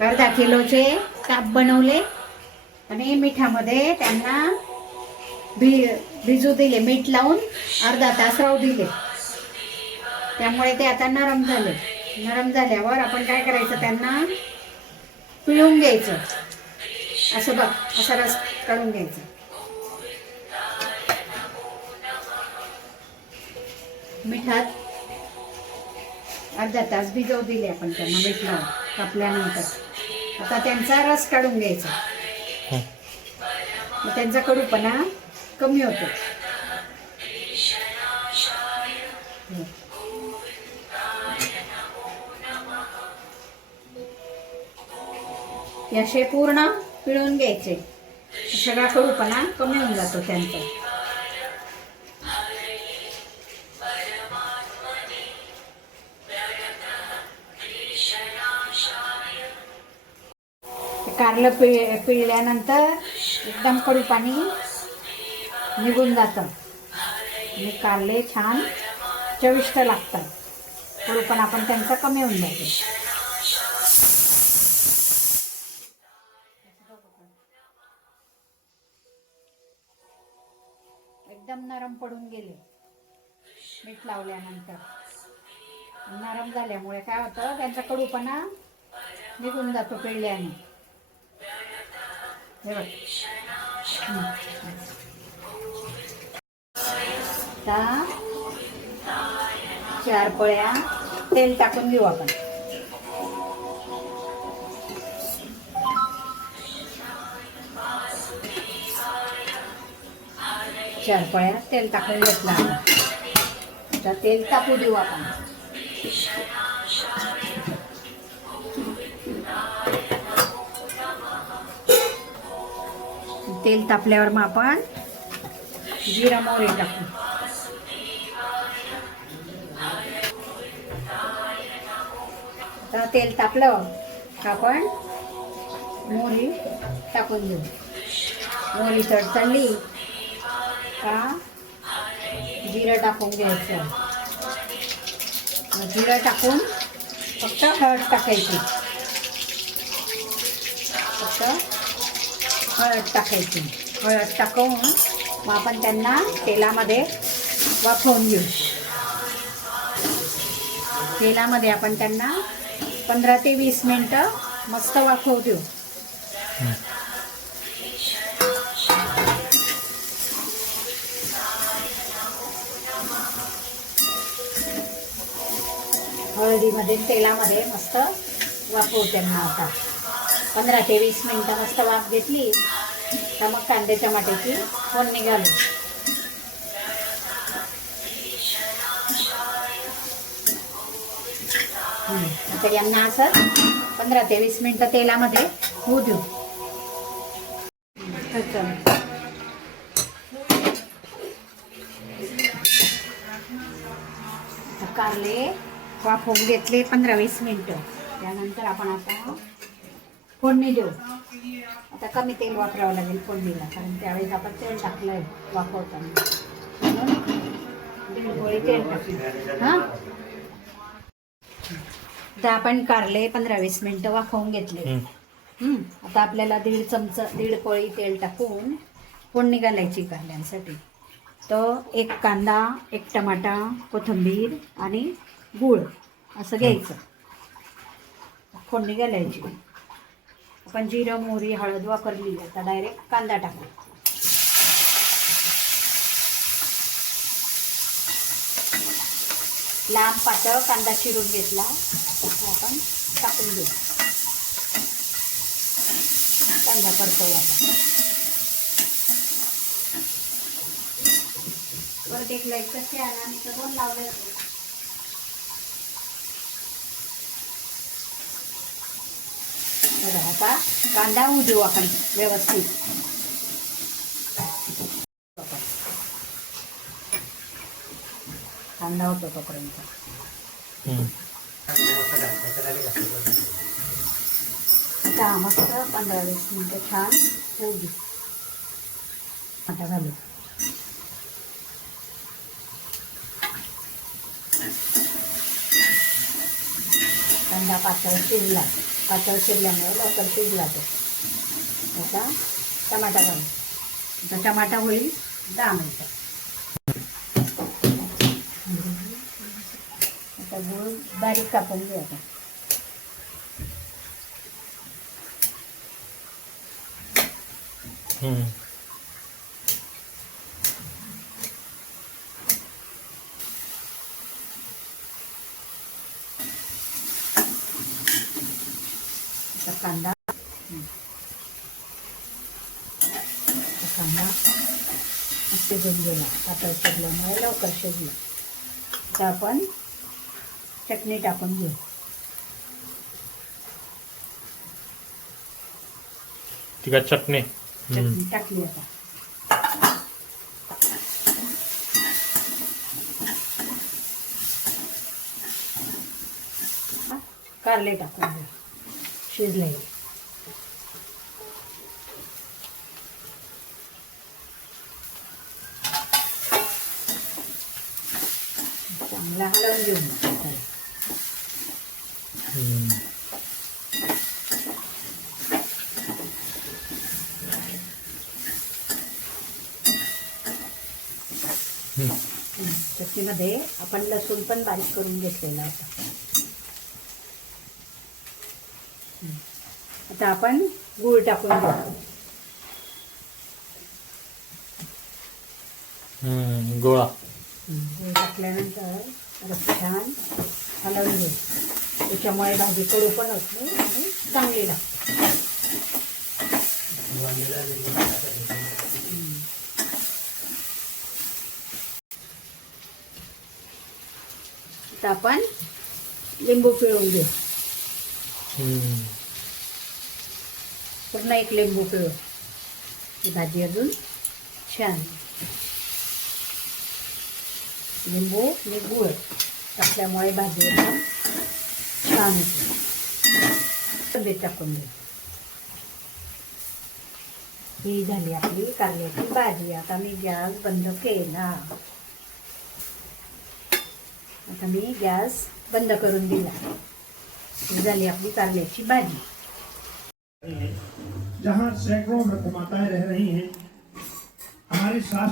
अर्धा किलोचे काप बनवले आणि मिठामध्ये त्यांना भिजू दिले, मीठ लावून अर्धा तास राहू दिले. त्यामुळे ते आता नरम झाले. नरम झाल्यावर आपण काय करायचं, त्यांना पिळून घ्यायचं. असं बघ, असा रस काढून घ्यायचा. मिठात अर्धा तास भिजवू दिले आपण त्यांना, मीठ लावून कापल्यानंतर. आता त्यांचा रस काढून घ्यायचा. मग त्यांचा कडूपणा कमी होतो. असे पूर्ण पिळून घ्यायचे. सगळा कडूपणा कमी होऊन जातो त्यांचा. कारलं पिळल्यानंतर एकदम कडू पाणी निघून जातं आणि कारले छान चविष्ट लागतात. कडूपणा पण त्यांचा कमी होऊन जातो. एकदम नरम पडून गेले मीठ लावल्यानंतर. नरम झाल्यामुळे काय होतं, त्यांचा कडूपणा निघून जातो पिळल्याने. आता 4 पळ्या तेल टाकून घेऊ आपण. चार पळ्या तेल टाकून घेतलं. आता तेल तापू देऊ आपण. तेल तापल्यावर मग आपण जिरा मोहरी टाकू. आता तेल तापलं का आपण मोहरी टाकून देऊ. मोहरी तडतडली का जिरं टाकून घ्यायचं. जिरं टाकून फक्त हळद टाकायची. हळद टाकायची. हळद टाकून मग आपण त्यांना तेलामध्ये वाफवून घेऊ. तेलामध्ये आपण त्यांना 15 ते 20 मिनिटं मस्त वाफवू देऊ. हळदीमध्ये तेलामध्ये मस्त वाफवू त्यांना. आता 15 ते 20 मिनिटं मस्त वाफ घेतली तर मग कांदे टमाट्याची फोडणी घालू. आता यांना असं 15 ते 20 मिनिटं तेलामध्ये होऊ देऊ. कारले वाफवून घेतले 15-20 मिनिटं. त्यानंतर आपण आता फोडणी देऊ. आता कमी तेल वापरावं लागेल फोडणीला, कारण त्यावेळेस आपण तेल टाकलंय वाफवताना. म्हणून पोळी तेल टाकली. हां, तर आपण कारले 15-20 मिनिटं वाफवून घेतले. आता आपल्याला 1.5 पोळी तेल टाकून फोडणी घालायची कारल्यांसाठी. तर 1 कांदा, 1 टमाटा, कोथिंबीर आणि गूळ असं घ्यायचं. फोडणी घालायची. आपण जिरं मोहरी हळद वापरली. आता डायरेक्ट कांदा टाकू. लांब पातळ कांदा चिरून घेतला आपण टाकून घेऊ. कांदा परतवू आपण. परत एक लाईट कसे आला आणि 2 लावले. आता कांदा होऊ देऊ आपण व्यवस्थित. कांदा होतो तोपर्यंत. आता मस्त 15-20 मिनिटं छान होऊ दे. आता घालू. कांदा पातळ शिजला. पातळ शिजल्यामुळे लवकर शिजला तो. आता टमाटा घालू. आता टमाटा होईल 10 मिनिटं. आता गूळ बारीक कापून घेऊ आता. कांदा शिजून गेला. पातळ शिजल्यामुळे लवकर शिजलं. आता आपण चटणी टाकून घेऊ. तिखट चटणी टाकली आता. कारले टाकून घेऊ. शिजले. चांगला हलवून घेऊ. चटणीमध्ये आपण लसूण पण बारीक करून घेतलेला होता. आता आपण गूळ टाकून घेऊ. गोळा गूळ टाकल्यानंतर छान हलवून घेऊ. त्याच्यामुळे भाजी कडू पण होत नाही आणि चांगली लागते. आता आपण लिंबू पिळून घेऊ. पूर्ण एक लिंबू पिळू. ही भाजी अजून छान. लिंबू आणि गूळ टाकल्यामुळे भाजी एकदम छान होते. टाकून घेऊ. ही झाली आपली कारल्याची भाजी. आता मी गॅस बंद केला. आता मी गॅस बंद करून दिला. ही झाली आपली कारल्याची भाजी. जहाँ सैकड़ों माताएं रह रही हैं, हमारी सास